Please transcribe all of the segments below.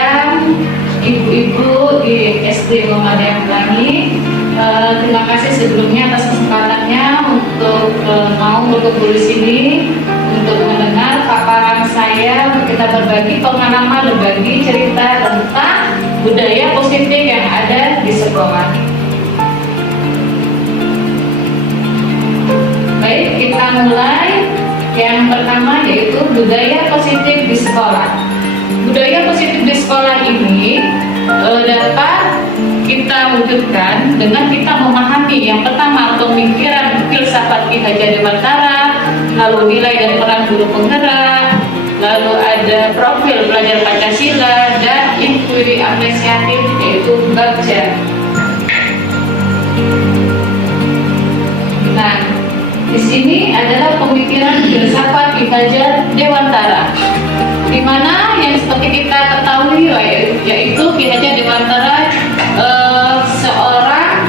siang ibu-ibu di SD Muhammadiyah Pelangi. Terima kasih sebelumnya atas kesempatannya untuk mau berkumpul di sini untuk mendengar paparan saya, untuk kita berbagi pengalaman, berbagi cerita tentang budaya positif yang ada di sekolah. Baik, kita mulai. Yang pertama yaitu budaya positif di sekolah. Budaya positif di sekolah ini dapat kita wujudkan dengan kita memahami yang pertama pemikiran filsafat Ki Hajar Dewantara, lalu nilai dan peran guru penggerak, lalu ada profil pelajar Pancasila, dan inquiry apresiatif yaitu baca. Nah, di sini adalah pemikiran filsafat Ki Hajar Dewantara, di mana yang seperti kita ketahui yaitu Ki Hajar Dewantara seorang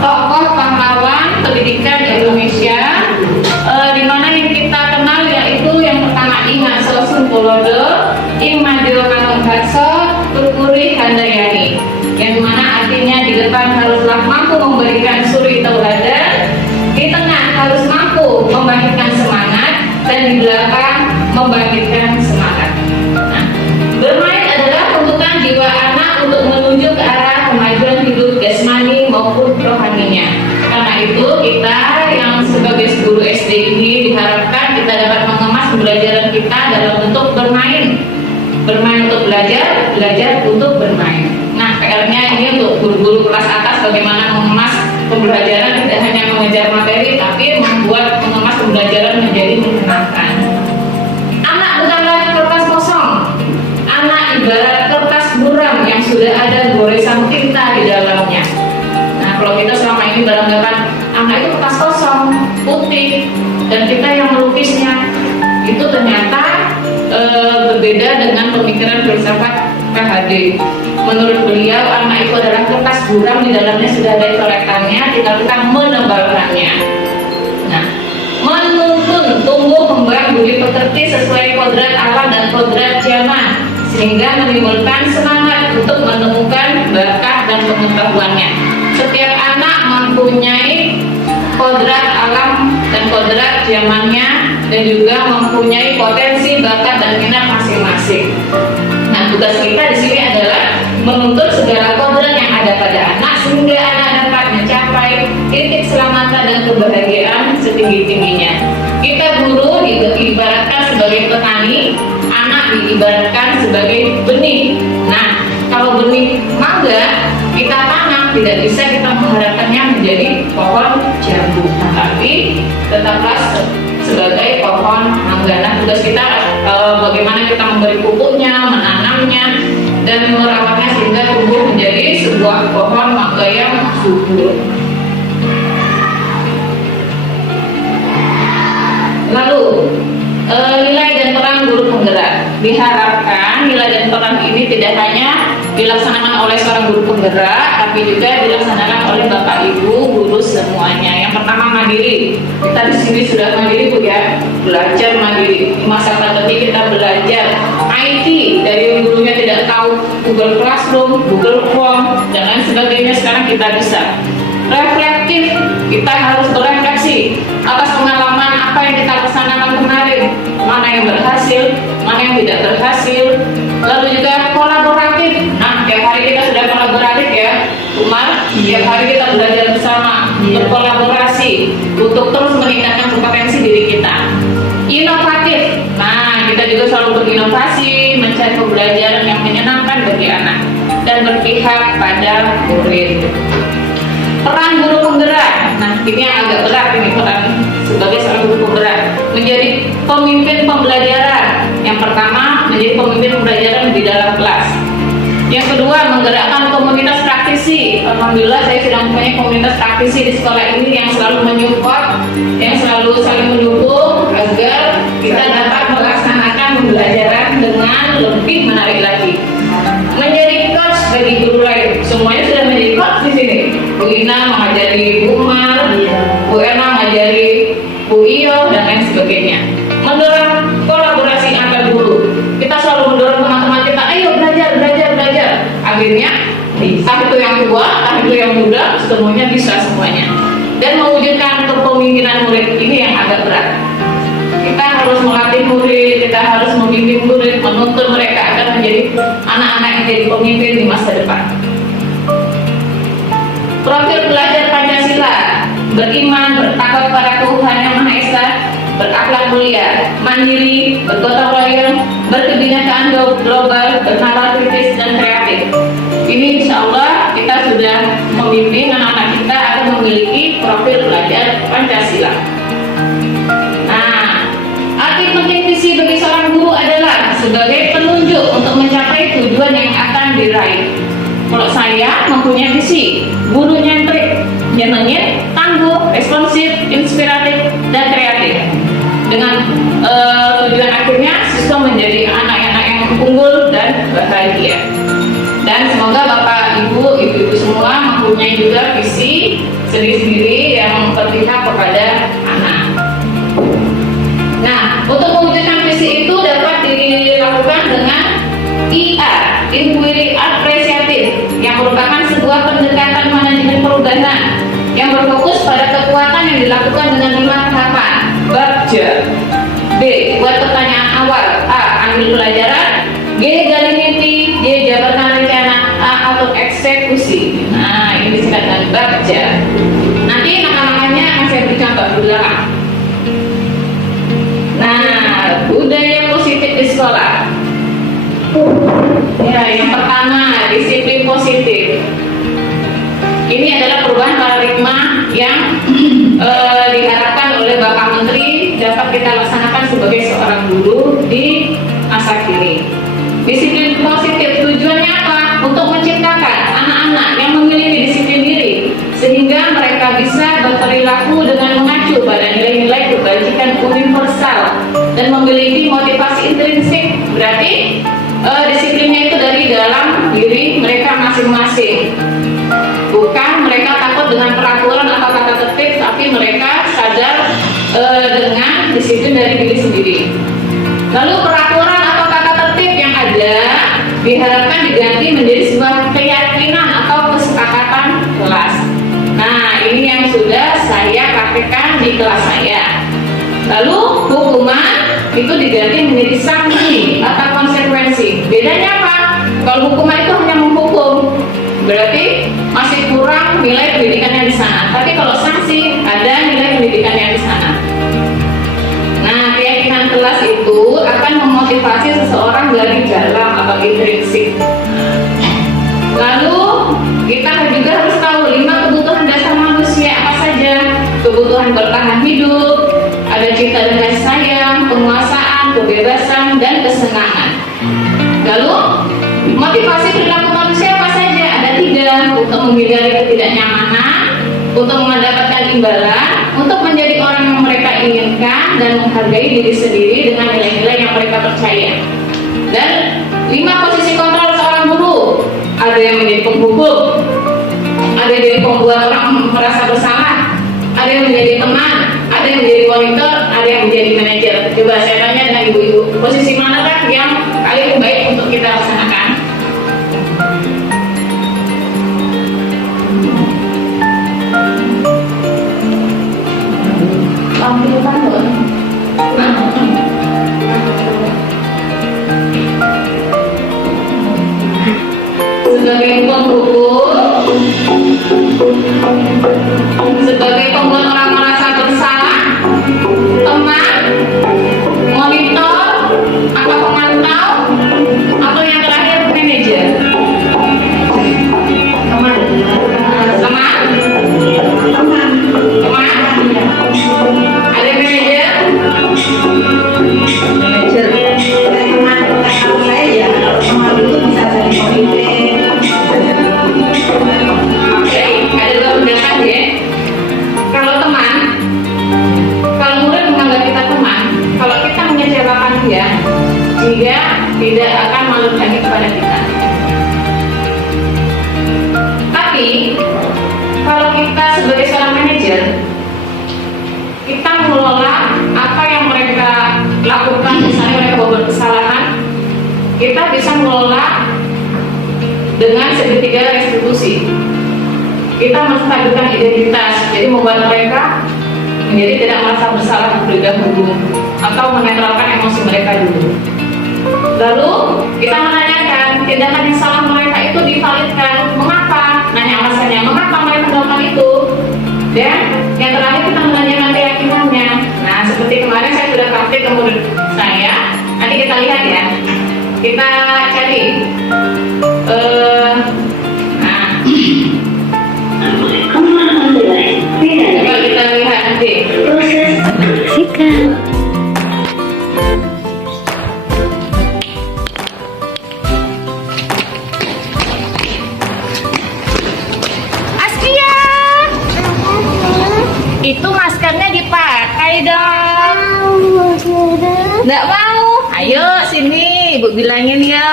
tokoh pahlawan pendidikan Indonesia, di mana yang kita kenal yaitu yang pertama I Ngaso Sungkulodo, I Madyo Manungharso, Turkuri Handayani, yang mana artinya di depan haruslah mampu memberikan suri tauladan, di tengah harus mampu membangkitkan semangat, dan di belakang membangkitkan semangat. Nah, bermain adalah tuntutan jiwa anak untuk menuju ke arah kemajuan hidup jasmani maupun rohaninya. Karena itu kita yang sebagai guru SD ini diharapkan kita dapat mengemas pembelajaran kita dalam bentuk bermain. Bermain untuk belajar, belajar untuk bermain. Nah, PR-nya ini untuk guru-guru kelas atas bagaimana mengemas pembelajaran, tidak hanya mengejar materi, tapi mengemas pembelajaran menjadi menyenangkan. Anak bukanlah kertas kosong. Anak ibarat kertas buram yang sudah ada goresan tinta di dalamnya. Nah, kalau kita selama ini beranggapan anak itu kertas kosong, putih, dan kita yang melukisnya, itu ternyata berbeda dengan pemikiran filsafat KHD. Menurut beliau, anak itu adalah kertas buram, di dalamnya sudah ada coretannya, tinggal kita menebalkannya. Nah, menuntun tumbuh kembang budi pekerti sesuai kodrat alam dan kodrat zaman, sehingga menimbulkan semangat untuk menemukan bakat dan pengetahuannya. Setiap anak mempunyai kodrat alam dan kodrat zamannya, dan juga mempunyai potensi bakat dan minat masing-masing. Nah, tugas kita di sini adalah menuntut segala kodrat yang ada pada anak sehingga anak dapat mencapai titik keselamatan dan kebahagiaan setinggi-tingginya. Kita guru diibaratkan sebagai petani, anak diibaratkan sebagai benih. Nah, kalau benih mangga kita tanam, tidak bisa kita mengharapkannya menjadi pohon jambu, tapi tetaplah sebagai pohon mangga. Nah, tugas kita bagaimana kita memberi pupuknya, menanamnya, dan merawatnya sehingga tumbuh menjadi sebuah pohon mangga yang subur. Lalu nilai dan peran guru penggerak. Diharapkan nilai dan peran ini tidak hanya dilaksanakan oleh seorang guru penggerak, tapi juga dilaksanakan oleh Bapak Ibu guru semuanya. Yang pertama mandiri. Kita di sini sudah mandiri Bu ya, belajar mandiri. Di masa pandemi kita belajar IT dari yang gurunya tidak tahu Google Classroom, Google Form, dan lain sebagainya, sekarang kita bisa. Reflektif, kita harus berefleksi atas pengalaman apa yang kita laksanakan kemarin, mana yang berhasil, mana yang tidak berhasil. Lalu juga kolaboratif. Nah, tiap hari kita sudah kolaboratif ya, Umar. Tiap hari kita belajar bersama, berkolaborasi untuk terus meningkatkan kompetensi diri kita. Inovatif. Nah, kita juga selalu berinovasi, mencari pembelajaran yang menyenangkan bagi anak, dan berpihak pada murid. Peran guru penggerak. Nah, ini yang agak berat ini, peran sebagai seorang guru penggerak. Menjadi pemimpin pembelajaran. Yang pertama, menjadi pemimpin pembelajaran di dalam kelas. Yang kedua, menggerakkan komunitas praktisi. Alhamdulillah saya sudah mempunyai komunitas praktisi di sekolah ini yang selalu menyupport, yang selalu saling mendukung agar kita dapat melaksanakan pembelajaran dengan lebih menarik lagi. Menjadi coach bagi guru lain. Semuanya sudah menjadi coach di sini. Bu Ina mengajari Bu Umar, Bu Ena mengajari Bu Iyo, dan lain sebagainya. Mendorong kolaborasi antar guru. Kita selalu mendorong teman-teman kita, ayo yang muda semuanya bisa semuanya. Dan mewujudkan kepemimpinan murid ini yang agak berat. Kita harus melatih murid, kita harus membimbing murid, menuntun mereka agar menjadi anak-anak yang jadi pemimpin di masa depan. Profil belajar Pancasila: beriman, bertakwa kepada Tuhan Yang Maha Esa, berakhlak mulia, mandiri, bergotong royong, berkebinekaan global, bernalar kritis dan kreatif. Ini insya Allah kita sudah membimbing anak-anak kita akan memiliki profil belajar Pancasila. Nah, arti penting visi bagi seorang guru adalah sebagai penunjuk untuk mencapai tujuan yang akan diraih. Kalau saya mempunyai visi, guru nyentrik, nyenengin, tangguh, responsif, inspiratif, dan kreatif. Dengan tujuan akhirnya siswa menjadi anak-anak yang unggul dan bahagia. Dan semoga Bapak, Ibu, Ibu-ibu semua mempunyai juga visi sendiri-sendiri yang berpihak kepada anak. Nah, untuk mewujudkan visi itu dapat dilakukan dengan IR, Inquiry Apresiatif, yang merupakan sebuah pendekatan manajemen perubahan yang berfokus pada kekuatan yang dilakukan dengan 5 tahapan. Bab J. B. Buat pertanyaan awal. A. Ambil pelajaran. G. Gali mimpi. D. Jabarkan rencana. A. Atur eksekusi. Nah, ini disingkat dengan bab J. Nanti nama-namanya akan saya berikan contoh di belakang. Nah, budaya positif di sekolah. Ya, yang pertama, disiplin positif. Ini adalah perubahan paradigma yang diharapkan oleh Bapak Menteri dapat kita laksanakan sebagai seorang guru di masa kini. Disiplin positif tujuannya apa? Untuk menciptakan anak-anak yang memiliki disiplin diri sehingga mereka bisa berperilaku dengan mengacu pada nilai-nilai kebajikan universal dan memiliki motivasi intrinsik. Berarti disiplinnya itu dari dalam diri mereka masing-masing. Bukan mereka takut dengan peraturan atau tata tertib, tapi mereka sadar dengan disiplin dari diri sendiri. Lalu peraturan atau tata tertib yang ada diharapkan diganti menjadi sebuah keyakinan atau kesepakatan kelas. Nah, ini yang sudah saya praktekkan di kelas saya. Lalu hukuman itu diganti menjadi sanksi atau konsekuensi. Bedanya apa? Kalau hukuman itu hanya menghukum, berarti masih kurang nilai pendidikannya di sana. Tapi kalau sanksi ada nilai pendidikannya di sana. Nah, keyakinan kelas itu akan memotivasi seseorang dari dalam atau intrinsik. Lalu kita juga harus tahu 5 kebutuhan dasar manusia apa saja. Kebutuhan bertahan hidup, ada cinta dan kasih sayang, penguasaan, kebebasan, dan kesenangan. Lalu motivasi perilaku manusia apa saja? Ada 3, untuk menghindari ketidaknyamanan, untuk mendapatkan imbalan, untuk menjadi orang yang mereka inginkan, dan menghargai diri sendiri dengan nilai-nilai yang mereka percaya. Dan 5 posisi kontrol seorang guru. Ada yang menjadi penghukum, ada yang menjadi pembuat orang merasa bersalah, ada yang menjadi teman, ada yang menjadi monitor, ada yang menjadi manajer. Coba saya tanya dengan ibu-ibu, posisi manakah yang paling baik untuk kita laksanakan? Ambil panduan. Sebagai penghukum, sebagai pembuat orang merasa bersalah, teman, monitor, atau pemantau, atau yang terakhir manajer. Teman, teman, teman, teman. Ada manajer, manajer. Teman, kalau saya ya, teman itu bisa jadi pemimpin. Oke, ada 2 pendapat ya. Kalau teman, kalau murid menganggap kita teman, kalau kita mengecewakan dia tidak akan malu lagi kepada kita. Tapi kalau kita sebagai seorang manajer, kita mengelola apa yang mereka lakukan, misalnya mereka berbuat kesalahan, kita bisa mengelola dengan segitiga restitusi. kita menstabilkan identitas, jadi membuat mereka menjadi tidak merasa bersalah terlebih dahulu atau menetralkan emosi mereka dulu. Lalu kita menanyakan tindakan yang salah mereka itu divalidkan, mengapa? Nanya alasannya, mengapa mereka melakukan itu? Dan yang terakhir kita menanyakan keyakinannya. Nah, seperti kemarin saya sudah praktik ke murid saya. Nanti kita lihat ya. Kita cari. Coba kita lihat nanti. Saksikan. Askia, itu maskernya dipakai dong. Nggak mau? Ayo sini, Ibu bilangin ya.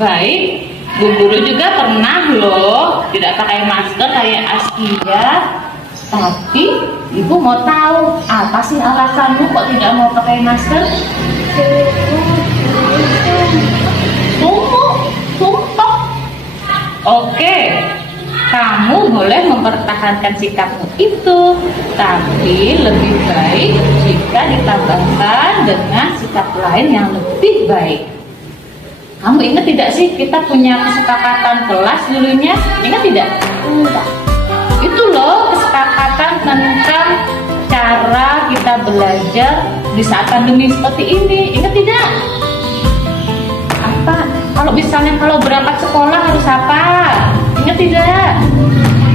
Baik, Bu Guru juga pernah loh tidak pakai masker kayak Askia. Tapi Ibu mau tahu apa sih alasanmu kok tidak mau pakai masker? Sumpah. Oke, kamu boleh mempertahankan sikapmu itu, tapi lebih baik jika ditambahkan dengan sikap lain yang lebih baik. Kamu ingat tidak sih kita punya kesepakatan kelas dulunya? Ingat tidak? Enggak. Itu loh kesepakatan tentang cara kita belajar di saat pandemi seperti ini. Ingat tidak? Apa? Kalau misalnya berangkat sekolah harus apa? Ingat tidak?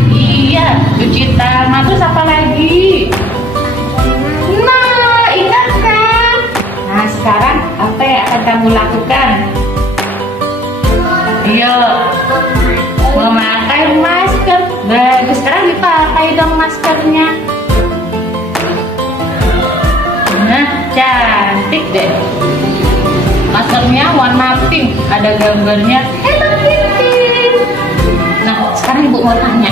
Iya, cuci tangan. Terus apa lagi? Nah, ingat kan? Nah, sekarang apa yang akan kamu lakukan? Iya, memakai masker. Bagus, sekarang dipakai dong maskernya. Nah, cantik deh. Maskernya warna pink, ada gambarnya Hello Kitty. Nah, sekarang Ibu mau tanya,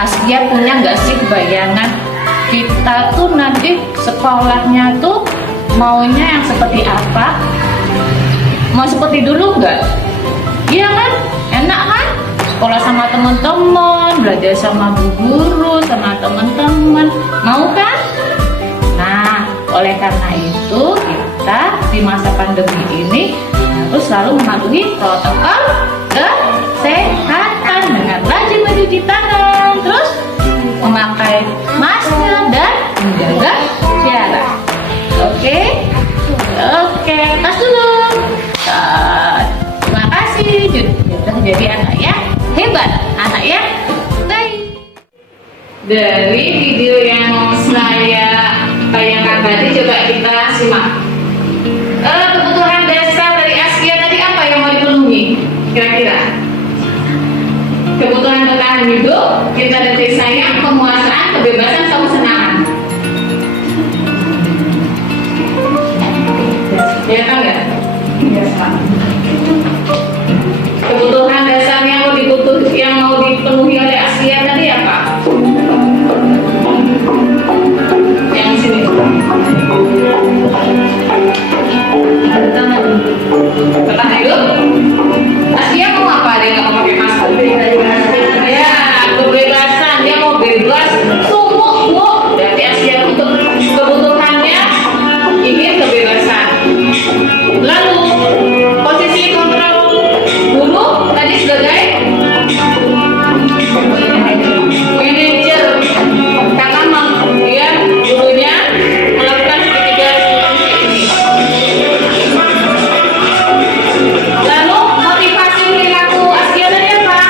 Askia punya nggak sih bayangan kita tuh nanti sekolahnya tuh maunya yang seperti apa? Mau seperti dulu nggak? Iya kan? Enak kan? Sekolah sama teman-teman, belajar sama bu guru, sama teman-teman. Mau kan? Nah, oleh karena itu kita di masa pandemi ini harus selalu mematuhi protokol kesehatan dengan rajin mencuci tangan, terus memakai masker dan menjaga jarak. Oke? Oke, tas dulu. Terima kasih sudah jadi anak yang hebat, anak yang baik. Dari video yang saya tayangkan tadi, coba kita simak. Kebutuhan dasar dari Askia tadi apa yang mau dipenuhi? Kira-kira? Kebutuhan bertahan hidup, cinta dan kasih sayang, penguasaan, kebebasan, sama kesenangan. Ya kan nggak? Ya Pak. Kebutuhan dasar yang mau dipenuhi oleh Askia tadi apa? Yang sini. Bertahan hidup. Askia mau apa? Dia nggak mau pakai masker. Ya, kebebasan. Dia mau bebas. Sumuk bu. Berarti Askia untuk kebutuhannya ingin kebebasan. Lalu posisi kontrol guru tadi sebagai manajer, karena dia gurunya melakukan segitiga ini. Lalu motivasi perilaku Askia tadi apa?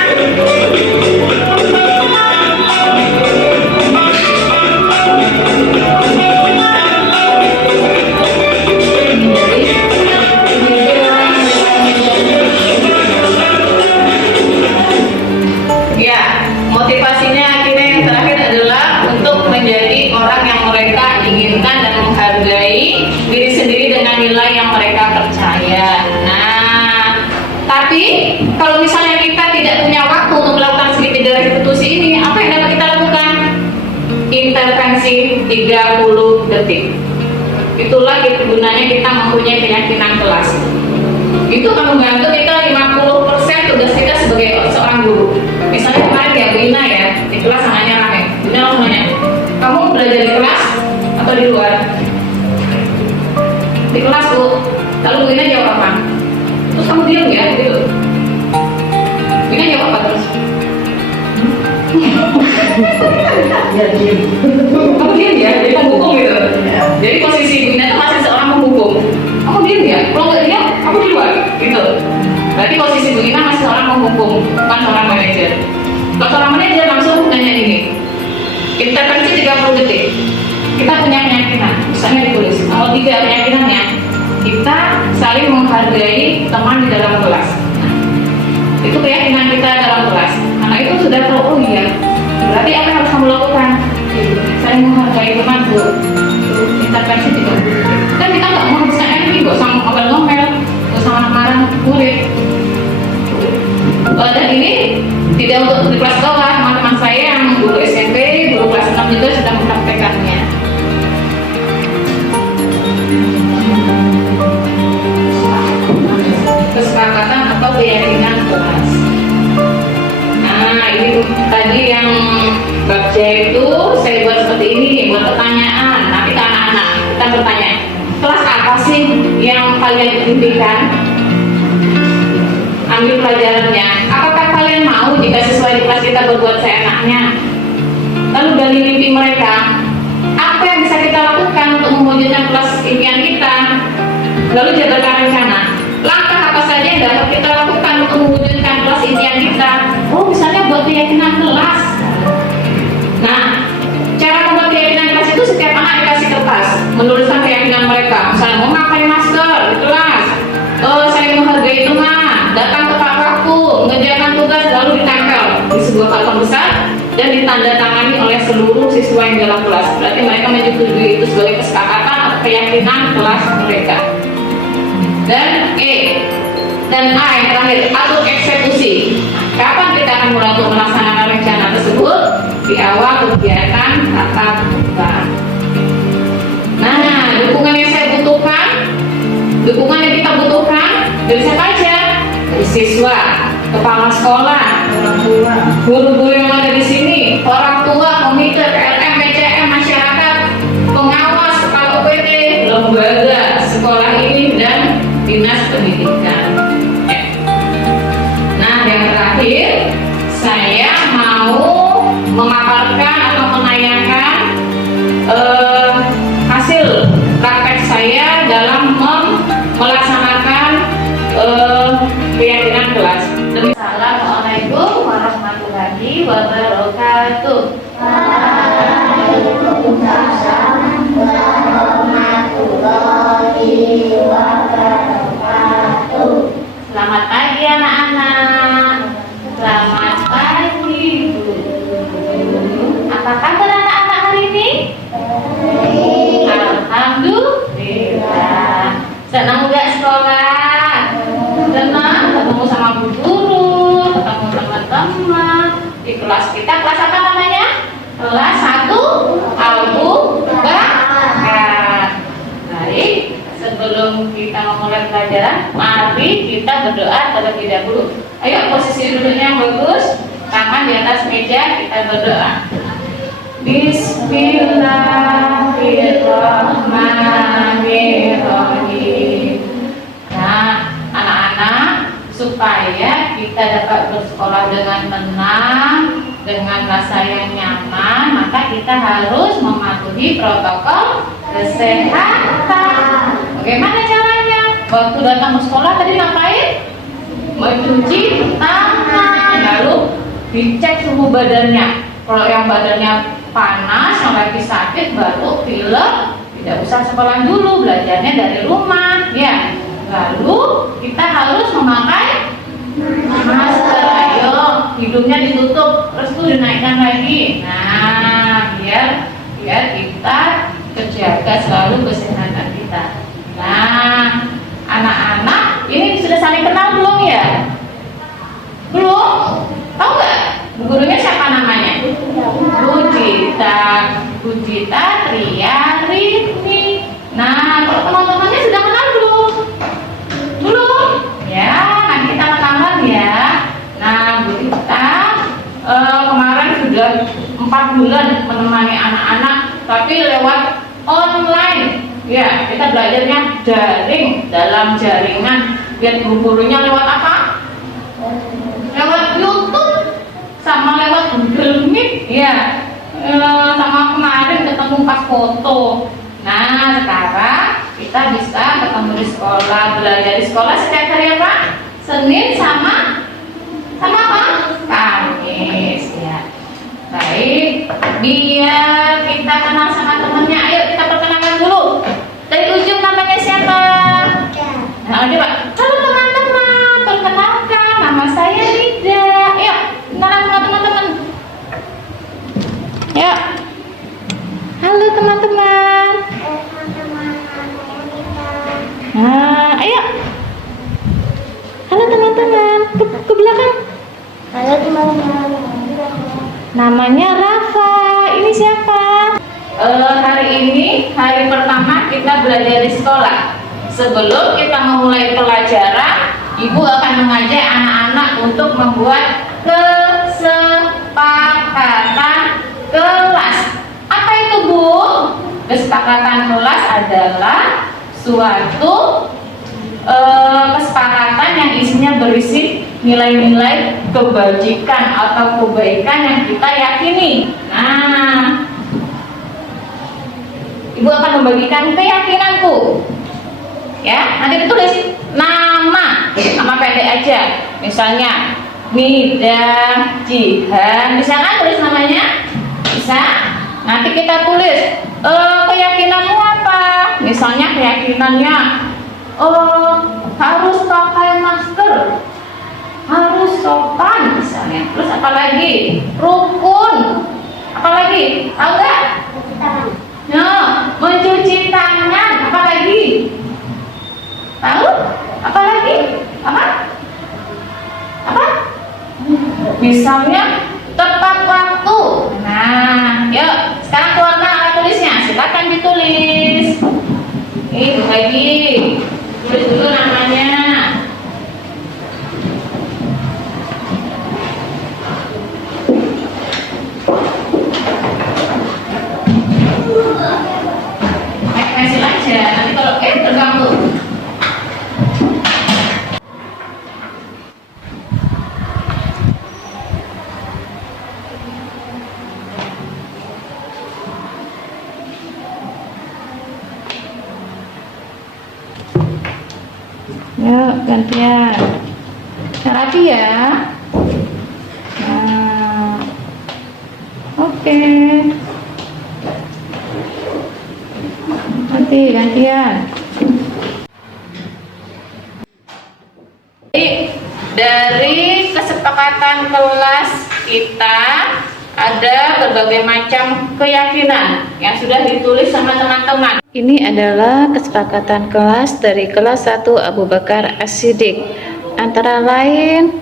Ya, motivasinya akhirnya yang terakhir adalah untuk menjadi orang yang mereka inginkan dan menghargai diri sendiri dengan nilai yang mereka percaya. Nah, tapi kalau misalnya kita tidak punya waktu untuk melakukan segitiga restitusi ini, apa yang dapat kita lakukan? Intervensi 30 detik. Itulah gunanya kita mempunyai keyakinan kelas. Itu akan membantu kita 50% tugas kita sebagai kelas sangatnya rame. Bunda langsung nanya, kamu belajar di kelas atau di luar? Di kelas, Bu. Lalu Bu Ina jawab apa? Terus kamu diam ya, gitu. Bu Ina jawab apa terus? Kamu diam ya, jadi penghukum gitu. Jadi posisi Bu Ina itu masih seorang penghukum. Kamu diam ya, kalau nggak diam, kamu di luar, gitu. Berarti posisi Bu Ina masih seorang penghukum, bukan seorang manajer. Kalau seorang manajer langsung nanya gini, intervensi 30 detik. Kita punya keyakinan, misalnya ditulis. Kalau 3 keyakinannya, kita saling menghargai teman di dalam kelas. Itu keyakinan kita dalam kelas. Karena itu sudah tahu, oh iya, berarti apa yang harus kamu lakukan? Saling menghargai teman, Bu. Intervensi 30 detik. Kan kita nggak menghabiskan energi, nggak sama ngomel-ngomel, nggak sama marah murid. Dan ini tidak untuk di kelas sekolah, teman-teman saya yang guru SMP, guru kelas 6 juga sudah mempraktekannya. Kesepakatan atau keyakinan kelas. Nah, ini tadi yang bab C itu saya buat seperti ini, buat pertanyaan. Nanti ke anak-anak kita bertanya, kelas apa sih yang kalian impikan? Ambil pelajarannya. Apakah kalian mau jika sesuai di kelas kita berbuat seenaknya? Lalu dari mimpi mereka, apa yang bisa kita lakukan untuk mewujudkan kelas impian kita? Lalu jabarkan rencana. Langkah apa saja yang dapat kita lakukan untuk mewujudkan kelas impian kita? Oh, misalnya buat keyakinan kelas. Nah, cara membuat keyakinan kelas itu setiap anak dikasih kertas, menuliskan keyakinan mereka. Misalnya mau pakai masker di kelas, saya menghargai teman, datang tepat waktu, mengerjakan tugas, lalu ditempel di sebuah karton besar dan ditandatangani oleh seluruh siswa yang dalam kelas. Berarti mereka menyetujui itu sebagai kesepakatan atau keyakinan kelas mereka. Dan E dan A yang terakhir, atur eksekusi. Kapan kita akan mulai untuk melaksanakan rencana tersebut? Di awal kegiatan tatap muka. Nah, dukungan yang saya butuhkan, dukungan yang kita butuhkan dari siapa aja? Dari siswa, kepala sekolah, guru-guru yang ada di sini, orang tua, komite, PLM, PCM, masyarakat, pengawas, kepala UPT, lembaga sekolah ini dan dinas pendidikan. Nah, yang terakhir, saya mau memaparkan atau menayangkan hasil praktek saya dalam melaksanakan keyakinan kelas. Assalamualaikum warahmatullahi wabarakatuh. Waalaikumsalam warahmatullahi wabarakatuh. Selamat pagi anak-anak. Selamat pagi Bu. Apa kabar anak-anak hari ini? Alhamdulillah. Senang nggak sekolah? Senang ketemu sama bu guru, ketemu teman-teman di kelas kita. Kelas apa namanya? Kelas 1 Al-Baqarah. Baik, sebelum kita memulai pelajaran, mari kita berdoa terlebih dahulu. Ayo, posisi duduknya yang bagus, tangan di atas meja, kita berdoa. Bismillahirrahmanirrahim. Nah, anak-anak, supaya kita dapat bersekolah dengan tenang, dengan rasa yang nyaman, maka kita harus mematuhi protokol kesehatan. Bagaimana caranya? Waktu datang ke sekolah tadi ngapain? Mencuci tangan, lalu dicek suhu badannya. Kalau yang badannya panas, yang lagi sakit, batuk, pilek, tidak usah sekolah dulu, belajarnya dari rumah, ya. Lalu kita harus memakai masker. Ayo, hidungnya ditutup, terus tuh dinaikkan lagi. Nah, biar kita terjaga selalu kesehatan kita. Nah, anak-anak ini sudah saling kenal belum ya? Belum? Tahu nggak? Gurunya siapa namanya? Bu Jita Triarini. Nah, kalau teman-temannya sudah kenal belum? Belum? Ya, nanti kita kenalan ya. Nah, Bu Jita kemarin sudah tapi lewat online. Ya, kita belajarnya daring, dalam jaringan. Lihat guru-gurunya lewat apa? Lewat YouTube, sama lewat Google Meet. Ya, sama kemarin ketemu pas foto. Nah, sekarang kita bisa ketemu di sekolah, belajar di sekolah setiap hari apa? Senin sama apa? Kamis. Ya. Baik, biar kita kenal sama temennya. Ayo kita perkenalkan dulu. Dari ujung namanya siapa? Nah, coba. Halo teman-teman, perkenalkan nama saya Lida. Ayo, kenalan sama teman-teman. Ya. Halo teman-teman. Nah, ayo. Halo teman-teman, ke belakang. Halo teman-teman. Namanya Rafa. Ini siapa? Hari ini hari pertama kita belajar di sekolah. Sebelum kita memulai pelajaran, Ibu akan mengajak anak-anak untuk membuat kesepakatan kelas. Apa itu, Bu? Kesepakatan kelas adalah suatu kesepakatan yang isinya berisi nilai-nilai kebajikan atau kebaikan yang kita yakini. Nah, Ibu akan membagikan keyakinanku. Ya, nanti ditulis nama pendek aja. Misalnya Nida Jihan, bisa kan tulis namanya? Bisa. Nanti kita tulis keyakinanmu apa? Misalnya keyakinannya harus pakai masker, harus sopan misalnya. Terus apa lagi? Rukun. Apa lagi? Tahu nggak? Nah, mencuci tangan. Apa lagi? Tahu? Apa lagi? Apa? Misalnya tepat waktu. Nah, yuk sekarang keluarkan alat tulisnya. Silakan ditulis. Lagi. Tulis dulu namanya. Pensil aja. Nanti kalau terganggu. Yuk gantian. Rapi ya. Nah, oke. Nanti gantian. Dari kesepakatan kelas kita ada berbagai macam keyakinan yang sudah ditulis sama teman-teman. Ini adalah kesepakatan kelas dari kelas 1 Abu Bakar As-Siddiq. Antara lain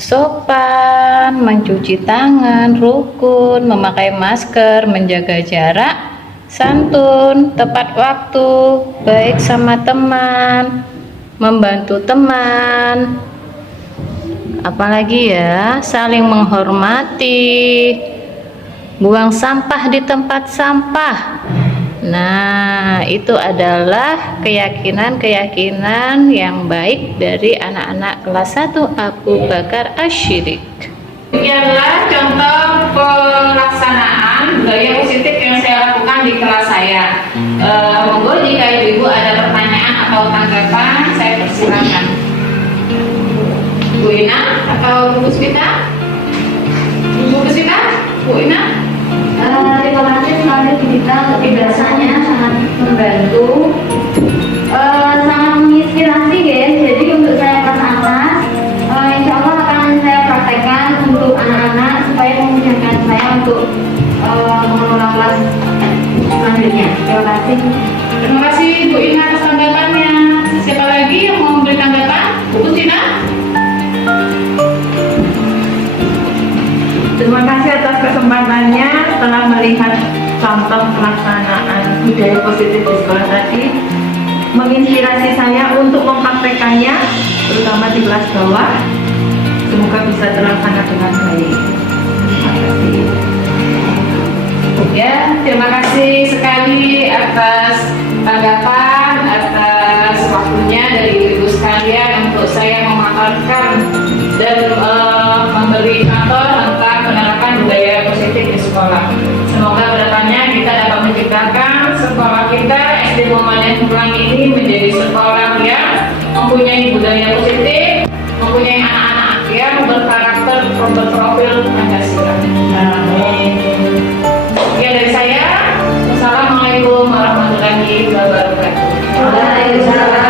sopan, mencuci tangan, rukun, memakai masker, menjaga jarak, santun, tepat waktu, baik sama teman, membantu teman, apalagi ya, saling menghormati, buang sampah di tempat sampah. Nah, itu adalah keyakinan-keyakinan yang baik dari anak-anak kelas 1 Abu Bakar As-Siddiq. Demikianlah contoh pelaksanaan budaya positif yang saya lakukan di kelas saya. Monggo jika ibu ada pertanyaan atau tanggapan, saya persilakan. Bu Ina atau Bu Puspita? Bu Puspita? Bu Ina? Terima kasih sekali kita kebiasaannya sangat membantu, sangat menginspirasi guys. Jadi untuk saya kelas atas, insya Allah akan saya praktekkan untuk anak-anak supaya memudahkan saya untuk mengelola kelas selanjutnya. Terima kasih. Terima kasih Bu Ina atas tanggapannya. Siapa lagi yang mau memberi tanggapan? Bu Tina? Terima kasih atas kesempatannya. Setelah melihat contoh pelaksanaan budaya positif di sekolah tadi, menginspirasi saya untuk mempraktekannya, terutama di kelas bawah. Semoga bisa terlaksana dengan baik. Terima kasih. Ya, terima kasih sekali atas tanggapan, atas waktunya dari ibu sekalian untuk saya memaparkan dan memberi contoh tentang penerapan budaya positif di sekolah. Semoga kedepannya kita dapat menciptakan sekolah kita SD Muhammadiyah Pelangi ini menjadi sekolah yang mempunyai budaya positif, mempunyai anak-anak yang berkarakter, berprofil Pancasila. Amin. Ya, dari saya, wassalamualaikum warahmatullahi wabarakatuh. Waalaikumsalam.